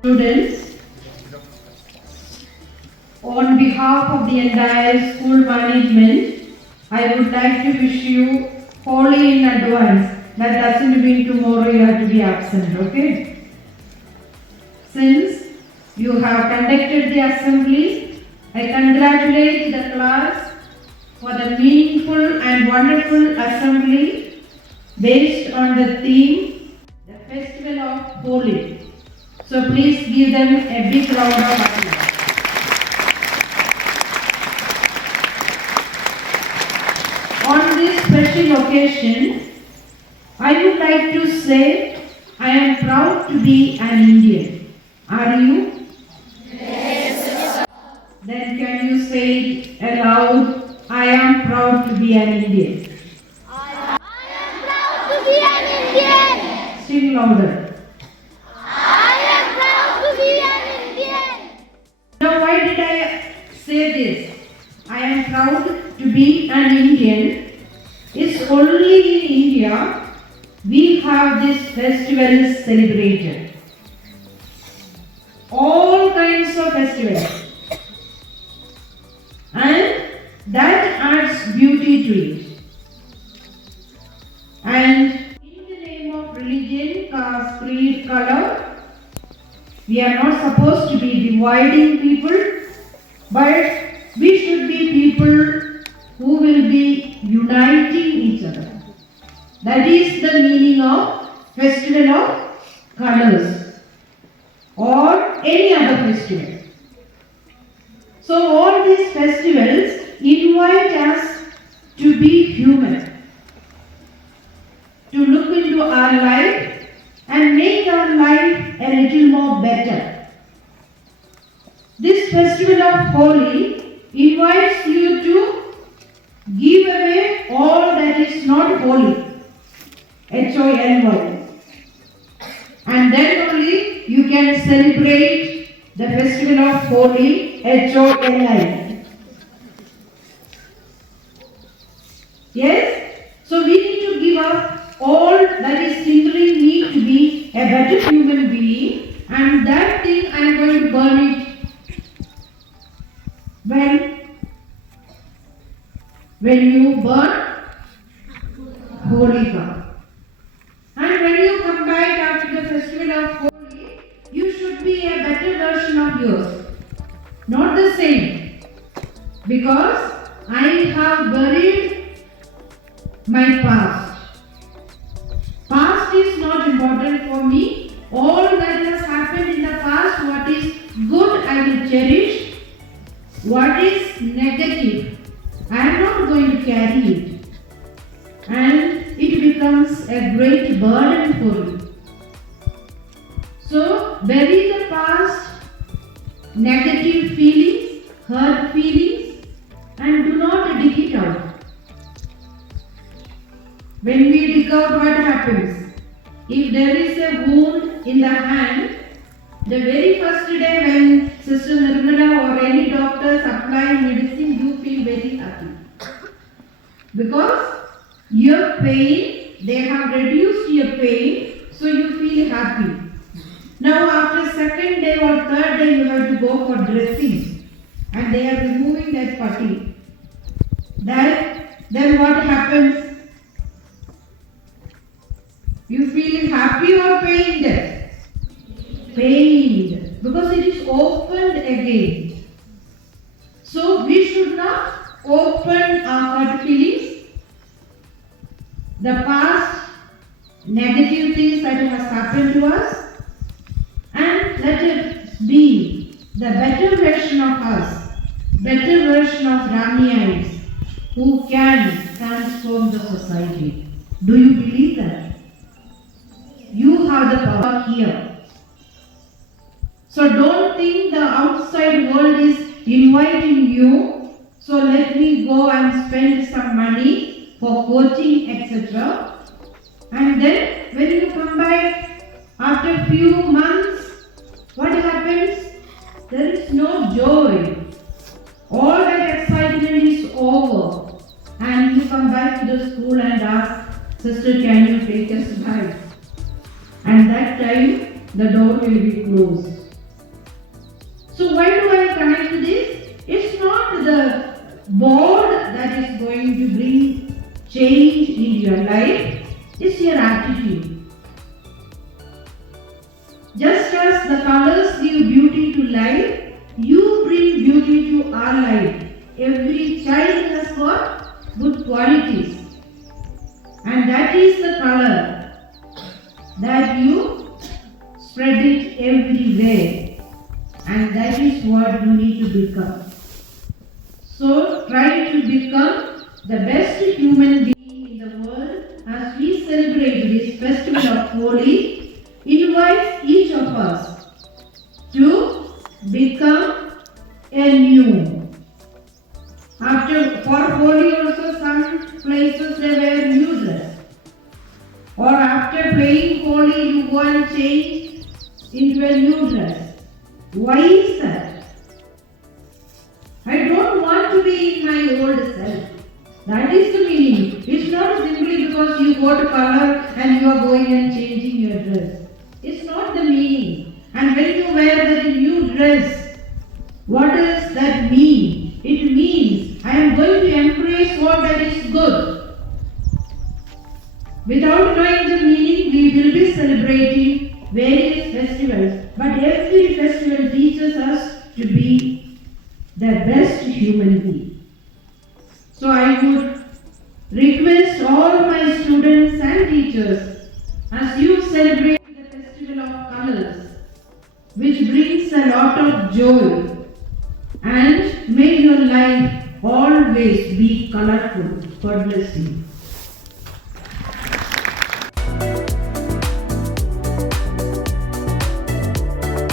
Students, on behalf of the entire school management, I would like to wish you Holi in advance. That doesn't mean tomorrow you have to be absent, okay? Since you have conducted the assembly, I congratulate the class for the meaningful and wonderful assembly based on the theme, the Festival of Holi. So please give them a big round of applause. On this special occasion, I would like to say I am proud to be an Indian. Are you? Yes. Then can you say it aloud? I am proud to be an Indian. I am proud to be an Indian. Still louder. Now why did I say this? I am proud to be an Indian. It's only in India we have this festival celebrated. All kinds of festivals. And that adds beauty to it. And in the name of religion, caste, creed, color, we are not supposed to be dividing people, but we should be people who will be uniting each other. That is the meaning of Festival of Colors or any other festival. So all these festivals invite us to be human, to look into our life and make our life a little more better. This festival of Holi invites you to give away all that is not holy. H-O-L-Y. And then only you can celebrate the festival of Holi, H-O-L-I. Yes? So we need to give up all that is hindering me to be a better human being, and that thing I am going to burn it when you burn Holika. And when you come back after the festival of Holi, you should be a better version of yours. Not the same. Because I have buried my past. Past is not important for me. All that has happened in the past, what is good I will cherish. What is negative, I am not going to carry it. And it becomes a great burden for you. So bury the past, negative feelings, hurt feelings, and do not dig it out. When we dig out, what happens? If there is a wound in the hand, the very first day when Sister Nirmala or any doctors apply medicine, you feel very happy. Because your pain, they have reduced your pain, so you feel happy. Now after second day or third day, you have to go for dressing. And they are removing that putty. Then what happens? You feel happy or pained? Pained. Because it is opened again. So we should not open our hurt feelings, the past negative things that has happened to us, and let it be the better version of us, better version of Ramneeites who can transform the society. Do you believe that? You have the power here. So don't think the outside world is inviting you, so let me go and spend some money for coaching, etc. And then when you come back after few months, what happens? There is no joy. All that excitement is over. And you come back to the school and ask, Sister, can you take us back? And that time, the door will be closed. So why do I connect to this? It's not the board that is going to bring change in your life. It's your attitude. Just as the colors give beauty to life, you bring beauty to our life. Every child has got good qualities. And that is the color that you spread it everywhere. And that is what you need to become. So try to become the best human being in the world as we celebrate this festival of Holi. Invites each of us to become a new. For Holi also some places they wear new dress. Or after playing Holi you go and change into a new dress. Why is that? I don't want to be in my old self. That is the meaning. It's not simply because you go to color and you are going and changing your dress. It's not the meaning. And when you wear the new dress, what does that mean? It means I am going to embrace what that is good. Without knowing the meaning, we will be celebrating various festivals. But every festival teaches us to be the best human being. So I would request all my students and teachers, as you celebrate the festival of colors, which brings a lot of joy, and may your life always be colorful. God bless you.